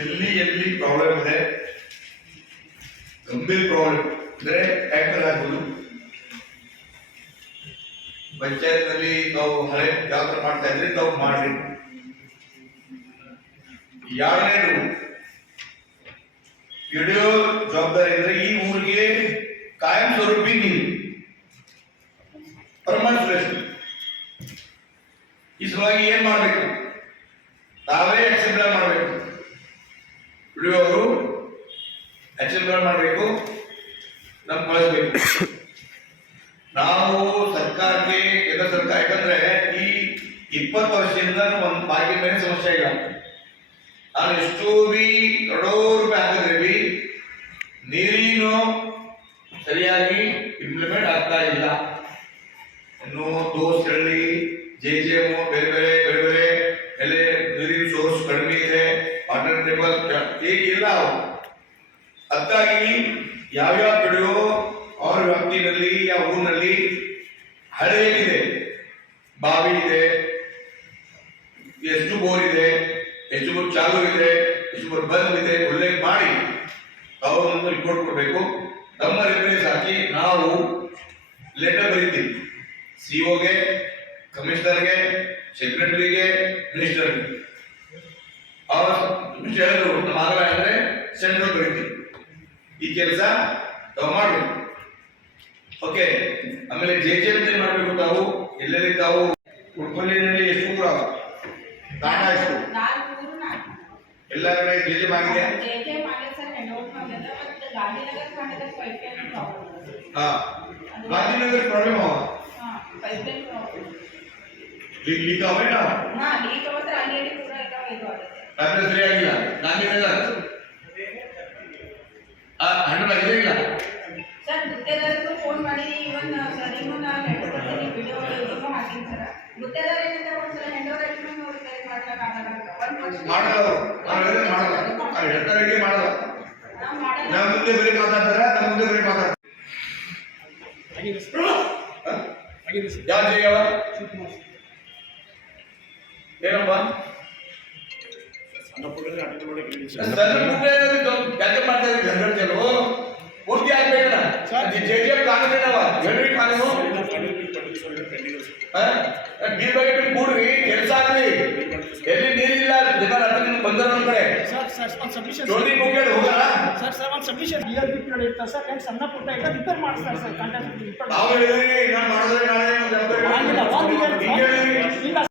ಎಲ್ಲಿ ಪ್ರಾಬ್ಲಮ್ ಇದೆ, ಗಂಭೀರ ಪ್ರಾಬ್ಲಮ್ ಅಂದ್ರೆ ಟ್ಯಾಂಕರ್ ಆಗ್ಬೋದು. ಪಂಚಾಯತ್ನಲ್ಲಿ ನಾವು ಹಳೆ ಯಾವ ಮಾಡ್ತಾ ಇದ್ರೆ ತಾವು ಮಾಡಿ. ಎರಡನೇದು ಹಿಡಿಯೋ ಜವಾಬ್ದಾರಿ ಅಂದ್ರೆ ಈ ಊರಿಗೆ ಕಾಯಂ ಸ್ವರೂಪಿ ನೀರು ಪರ್ಮನೆಂಟ್ ಸೊಲ್ಯೂಷನ್. ಈ ಸಲುವಾಗಿ ಏನ್ ಮಾಡಬೇಕು, ತಾವೇ ಎಕ್ಸೆಂಪ್ಲಾರ್ ಮಾಡಬೇಕು. ಹಿಡಿಯೋರು ಎಕ್ಸೆಂಪ್ಲಾರ್ ಮಾಡಬೇಕು, ನಮ್ ಕಳಿಸ್ಬೇಕು. ನಾವು ಸರ್ಕಾರಕ್ಕೆ ಕೇಂದ್ರ ಸರ್ಕಾರ, ಯಾಕಂದ್ರೆ ಈ 20 ವರ್ಷದಿಂದ ಒಂದು ಬಾಕಿ ಮೇಲೆ ಸಮಸ್ಯೆ ಇಲ್ಲ. ನಾನು ಎಷ್ಟು ಬಿ ಕರೋಡೋ ರೂಪಾಯಿ ಹಾಕಿದ್ರೆ ಬಿ ನೀರಿನ ಸರಿಯಾಗಿ ಇಂಪ್ಲಿಮೆಂಟ್ ಆಗ್ತಾ ಇಲ್ಲ. ಇನ್ನು ದೋಸ್ತಳ್ಳಿ JJM ಬೇರೆ ಬೇರೆ ಬೇರೆ ಬೇರೆ ಎಲ್ಲ ನೀರಿನ ಸೋರ್ಸ್ ಕಡಿಮೆ ಇದೆ, ವಾಟರ್ ಟೇಬಲ್ ಹೇಗಿಲ್ಲ. ಅದಕ್ಕಾಗಿ ಯಾವ್ಯಾವ ಕಡೆಯೋ ಅವ್ರ ವ್ಯಾಪ್ತಿನಲ್ಲಿ ಯಾವ ಊರಿನಲ್ಲಿ ಹಳೆಯಲ್ಲಿದೆ, ಬಾವಿ ಇದೆ, ಎಷ್ಟು ಬೋರ್ ಇದೆ, ಎಷ್ಟು ಬೋರ್ ಚಾಲು ಇದೆ, ಎಷ್ಟು ಬೋರ್ ಬಂದ್ ಇದೆ ಉಲ್ಲೇಖ ಮಾಡಿ ಅವರೊಂದು ರಿಪೋರ್ಟ್ ಕೊಡಬೇಕು. ನಮ್ಮ ರೆಫರೆನ್ಸ್ ಹಾಕಿ ನಾವು ಲೆಟರ್ ಬರೀತೀವಿ COಗೆ, ಕಮಿಷನರ್ಗೆ, ಸೆಕ್ರೆಟರಿಗೆ, ಮಿನಿಸ್ಟರ್ಗೆ. ಅವ್ರ ಹೇಳಿದ್ರು ನಮ್ಮ ಆಗಲ್ಲ ಅಂದ್ರೆ ಸೆಂಟ್ರಲ್ ಬರೀತೀವಿ. ಈ ಕೆಲಸ ತಾವು ಮಾಡಬೇಕು. ಓಕೆ. ಆಮೇಲೆ JJM ಮಾಡಬೇಕು. ತಾವು ಎಲ್ಲೆಲ್ಲಿ ತಾವು ಉಟ್ಪಲ್ಲಿನಲ್ಲಿ ಎಷ್ಟು ಊರ ತಾಂಡ ಎಷ್ಟು ಎಲ್ಲ ಕಡೆ JJM ಆಗಿದೆ. ಹಾ, ಗಾಂಧಿನಗರ ಪ್ರಾಬ್ಲಮ್ ಲೀಕ್ ಅವೇನಾ? ಸರಿಯಾಗಿಲ್ಲ. ಗಾಂಧಿನಗರ ಹಣ್ಣು ಆಗಿದೆ ಇಲ್ಲ ಸರ್. ಗುತ್ತೇದಾರರು ಫೋನ್ ಮಾಡಿ ಇವನ್ ಸರ್ ಇನ್ನೂ ನಾನು ಲೆಟರ್ ಕೊಡ್ತೀನಿ, ವಿಡಿಯೋ ಇದನ್ನು ಹಾಕಿನಿ ಸರ್. ಗುತ್ತೇದಾರ ಏನಂತ ಒಂದ್ಸಲ ಹೆಂಡೋರ್ ಎಕ್ಸ್ಪ್ಲೇನ್ ನೋಡಿ ಸರಿ ಮಾಡ್ಲಿಕ್ಕಾಗಲ್ಲ. ಹೇಳ್ತಾರಿಗೆ ಮಾಡಲ್ಲ. ನಮ್ಮ ಮುಂದೆ ಬರೀ ಮಾತಾಡ್ತಾರೆ, ನಮ್ಮ ಮುಂದೆ ಬರೀ ಮಾತಾಡ್ತಾರೆ. ಯಾರು ಜಯವ ಏನಪ್ಪ ಯಾಕೆ ಮಾಡ್ತಾ ಇದ್ದೀವಿ ಜನಗಳು ಪೂರ್ತಿ ಆಗ್ಬೇಕಲ್ಲ. JJM ಕಾನೂನೇನವ ಜನರಿಗೆ ಕಾನೂನು ನೀರ್ ಬಗ್ಗೆ ಕೂಡ್ರಿ, ಕೆಲಸ ಆಗ್ಲಿ. ಎಲ್ಲಿ ನೀರಿಲ್ಲ ಜನ ರಾತ್ರಿ ಬಂದರ ಒಂದ್ ಕಡೆ ಜೋಡಿ ಮುಗ್ಗೇಡ್ ಹೋಗಲ್ಲ ಸರ್. ಒಂದು ಸಬ್ಮಿಷನ್ BRB ಇರ್ತಾರೆ ಸರ್. ಏನು ಸಣ್ಣ ಪುಟ್ಟ ಈಗ ರಿಪೇರ್ ಮಾಡಿಸ್ತಾರೆ ಸರ್. ಕಾಂಟ್ಯಾಕ್ಟ್ ನಾವು ಹೇಳಿದ್ರಿ, ನಾನು ಮಾಡಿದ್ರೆ ನಾಳೆ